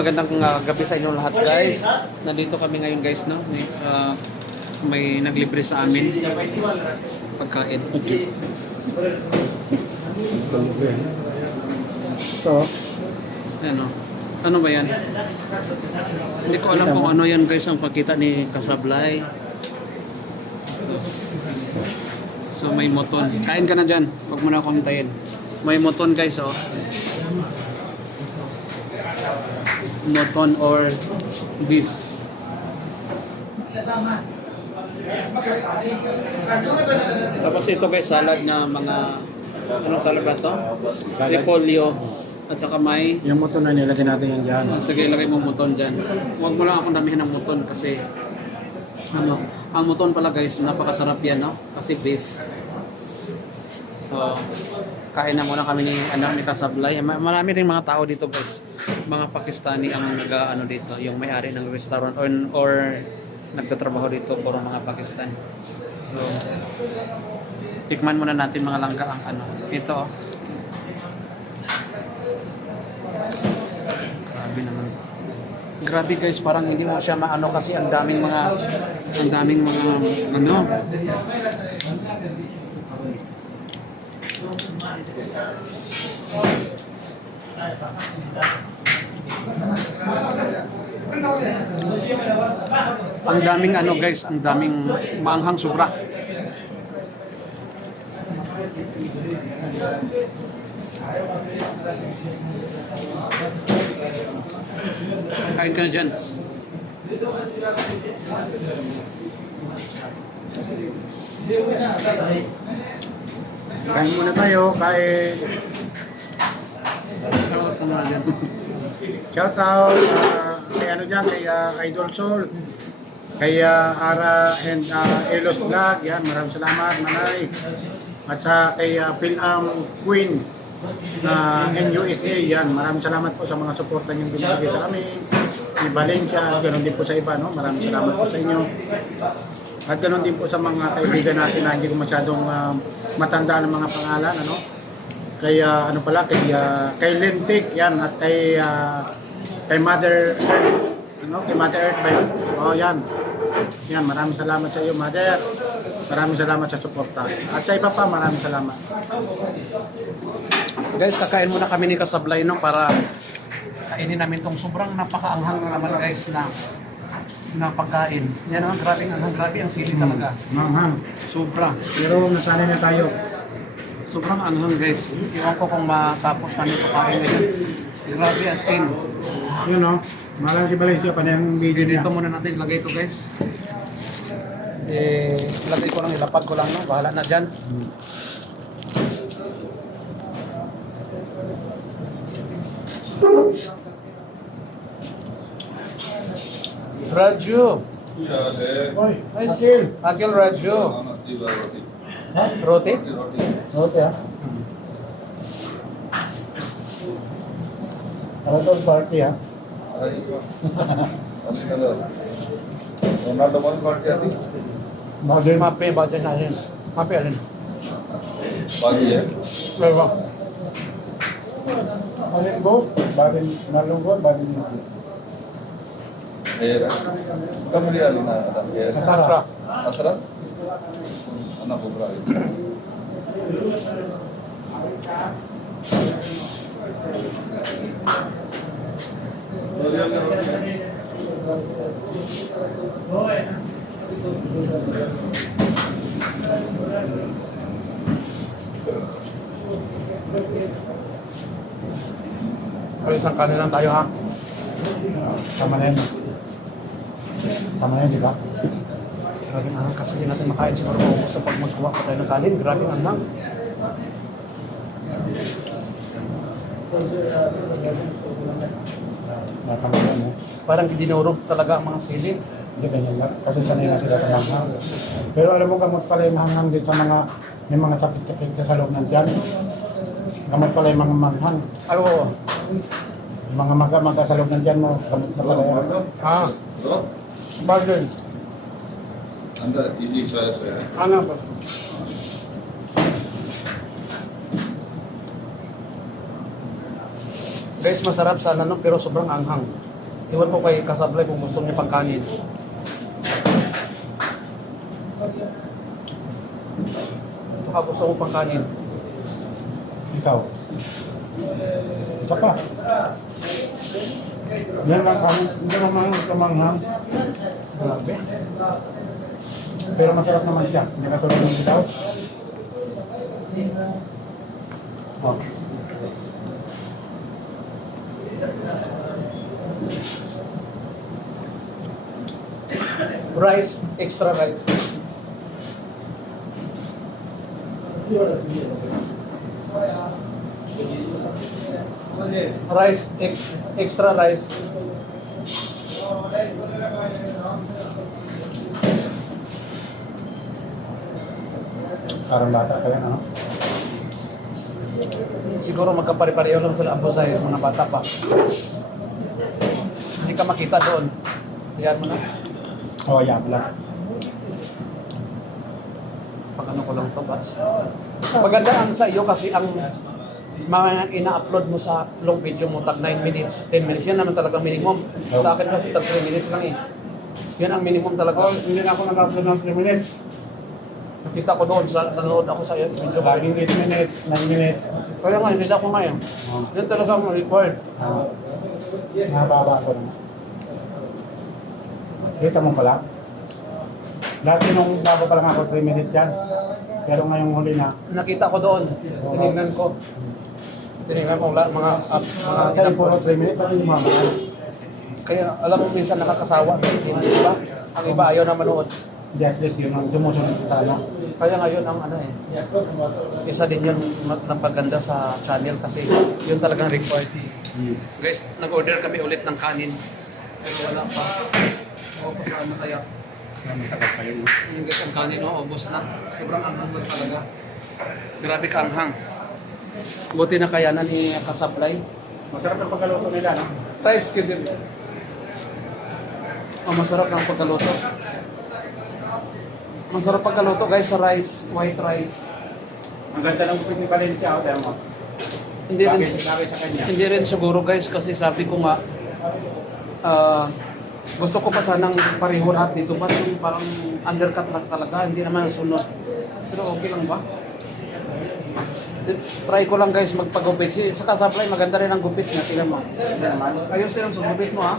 Magandang gabi sa inyo lahat guys. Nandito kami ngayon guys, no? May naglibre sa amin pagkain. So, Ano ba yan? Hindi ko alam kung ano yan guys ang pagkita ni Kasablay. So may moton. Kain ka na dyan. Huwag mo na akong hintayin. May moton guys, oh. Moton or beef. Tapos ito guys, salad na mga anong salad ba ito? Repolyo. At saka may yung motor na nilagay natin yan dyan. sige, ilagay mo moton dyan. Huwag mo lang akong damihan ng moton kasi ang moton pala guys, napakasarap yan, no? Kasi beef. So, kain na muna kami ni Kasablay. Marami rin mga tao dito guys. Mga Pakistani ang dito, yung may-ari ng restaurant or nagtatrabaho dito puro mga Pakistan. So, tikman muna natin mga langga ang ito. Grabe naman. Grabe guys, parang hindi mo siya maano kasi ang daming mga ang daming guys, ang daming maanghang sobra. Kain ka na dyan. Kain muna tayo, kain. Sarap ka na dyan. Shout out kay ano dyan, kay Idol Soul, kay Ara and Elos Vlog, yan, maraming salamat, Manay. At sa kay Phil Queen na NUSA, yan, maraming salamat po sa mga suporta niyong binibigay sa amin. Ni Valencia, at ganoon din po sa iba, no? Maraming salamat po sa inyo. At ganoon din po sa mga kaibigan natin na hindi ko masyadong matandaan ng mga pangalan, ano? Kay kay Lentic, yan, at kay Mother Earth, kay Mother Earth ba yun? Oh, yan. Yan, maraming salamat sa iyo, Mother. Maraming salamat sa suporta. At sa iba pa, maraming salamat. Guys, kakain muna kami ni Kasablay, no, para kainin namin tong sobrang napakaanghang na naman guys na pagkain. Yan naman, grabe ang sili talaga. Manghang. Sobra. Pero nasanay na tayo. Sobrang anghang guys. Iwan ko kung matapos namin pagkain ngayon. Grabe as in. Yun o. Malang si Valencia pa na yung video niya. Dito muna natin ilagay ito guys. Ilagay ko lang, ilapad ko lang, no? Bahala na dyan. Raju. Oy, Akil. Akil Raju. Roti? Roti ah. Ano to party ah? Bagay. Mape, bajan natin. Mape alin? Lewa. Alin go? Bagay nalungkot, bagay nito. Masarap. Masarap? Anak ko bro. Isang kanin lang tayo ha. Tama na yun. Tama na yun, di ba? Grabe ang kasi hindi natin makain siguro maubos sa pag magkuha pa tayo ng kanin. Grabe ang anghang. Tama na yun. Parang dinurog talaga ang mga sili. Hindi ganyan lang. Kasi sanay na sila sa manghang. Pero alam mo, gamot pala yung hanghang din sa mga may mga sakit-sakit sa loob ng tiyan. Gamot pala yung mga manghang. Ay, oo. Yung mga maga-maga sa loob ng tiyan mo, gamot na pala yan. Ah, Bro, Bagay. anda easy saya. ano ba? Guys, masarap sana no, pero sobrang anghang. Iwan ko kay Kasablay kung gusto niya pang kanin. Baka gusto mo pang kanin. Ikaw. Isa pa. Yan lang kami. Hindi naman kamanghang. Grabe. Pero masarap naman siya. Hindi katulad ng bitaw. Oh. Rice, extra rice. Rice, extra rice. Parang bata ka yan, ano? Siguro magkapare-pareho lang sila ang size, mga bata pa. Hindi ka makita doon. Yan mo na. Oh, yan lang. Pag ano ko lang to, Bas. Maganda ang sa iyo kasi ang mga ina-upload mo sa long video mo, tag 9 minutes, 10 minutes, yan naman talaga minimum. Sa akin kasi tag 3 minutes lang eh. Yan ang minimum talaga. Oh, hindi na ako nag-upload ng 3 minutes. Nakita ko doon, nanonood ako sa iyo, video ko. Laging 8 minutes, 9 minutes. Kaya nga, hindi ako ngayon. Oh. Yan talaga ang required. Nababa ko naman. Kita mo pala. Dati nung bago pa lang ako 3 minutes yan. Pero ngayong huli na. Nakita ko doon, tinignan ko. Tinignan ko mga Kaya puro 3 minutes, pati lumamahal. Kaya alam mo minsan nakakasawa, di ba? Ang iba ayaw na manood. Hindi, at least yun ang sumusunod sa ano. Kaya ngayon ang ano eh, isa din yun napaganda sa channel kasi yun talagang required. Guys, nag-order kami ulit ng kanin. Pero wala pa. O, paano kaya? Matagal pa yun. Yung guys, ang kanin, ubos na. Sobrang anghang lang talaga. Grabe ka anghang. Buti na kayanan ni Kasablay. Masarap ang pagkaluto nila, no? Rice kidin. Oh, masarap ng pagkaluto. Masarap pagkaluto guys sa rice, white rice. Ang ganda ng bukid ni Valencia, o tayo mo. Hindi rin, Bagay sa kanya. hindi rin siguro guys kasi sabi ko nga gusto ko pa sanang pareho lahat dito ba yung parang undercut lang talaga, hindi naman sunod. Pero okay lang ba? Try ko lang guys magpagupit. Sa Kasablay maganda rin ang gupit niya, tingnan mo. Hindi naman. Ayos din ang gupit mo ha.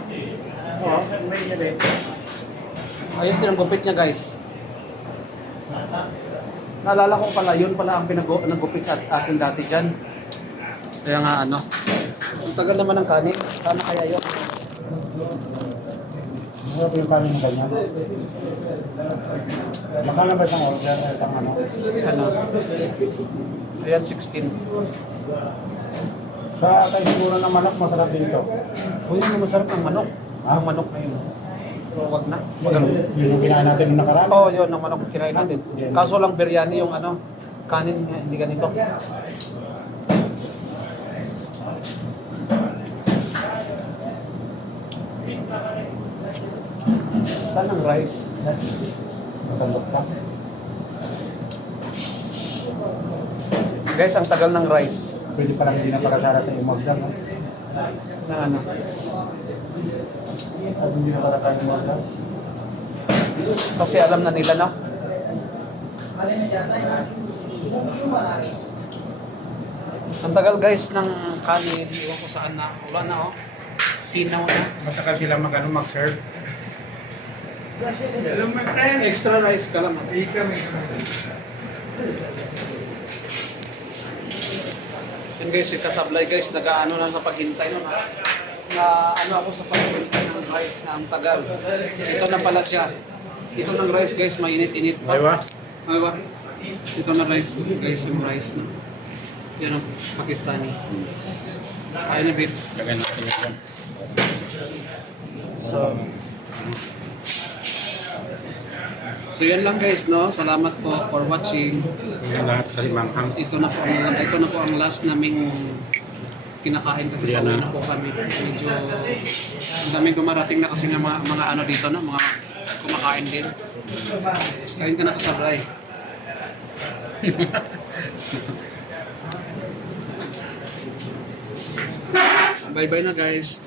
Oo, may gabi. Ayos din ang gupit niya guys. Naalala ko pala, yun pala ang pinag-gupit sa akin dati dyan. Kaya nga ano, ang tagal naman ng kanin, sana kaya yun. Masarap yung kanin ng ganyan. Baka lang ba isang order, isang ano? Ano? Ayan, 16. Sa tayo siguro ng manok, masarap dito. Uy, ano masarap ang manok? Ang manok na yun. Pero wag na. Wag ano? Yun yung kinain natin nung nakaraan. Oo, yun, ang manok kinain natin. Kaso lang biryani yung ano, kanin, hindi ganito. Saan ang rice? Masarap ka. Guys, ang tagal ng rice. Pwede parang hindi na pala sana tayo mag-order, no? Na ano? At hindi na pala tayo mag-order. Kasi alam na nila na. Ang tagal guys ng kanin, iwan ko saan na. Wala na oh. Sinaw na. Matagal sila mag-serve. Extra rice ka lang. Yan guys, si Kasablay guys, nag-ano na sa paghintay no, na ano ako sa paghintay ng rice na ang tagal. Ito na pala siya. Ito ng rice guys, mainit-init pa. Aywa? Aywa. Ito na rice guys, yung rice na. Yan ang Pakistani. Kaya na bit. Lagyan natin yun. So yan lang guys, no? Salamat po for watching. Yung lahat kasi manghang. Ito na po ang last naming kinakain kasi Yan pauwi na. na po kami. Medyo ang daming dumarating na kasi nga mga ano dito, no? Mga kumakain din. Kain ka na Kasablay. Bye-bye na guys.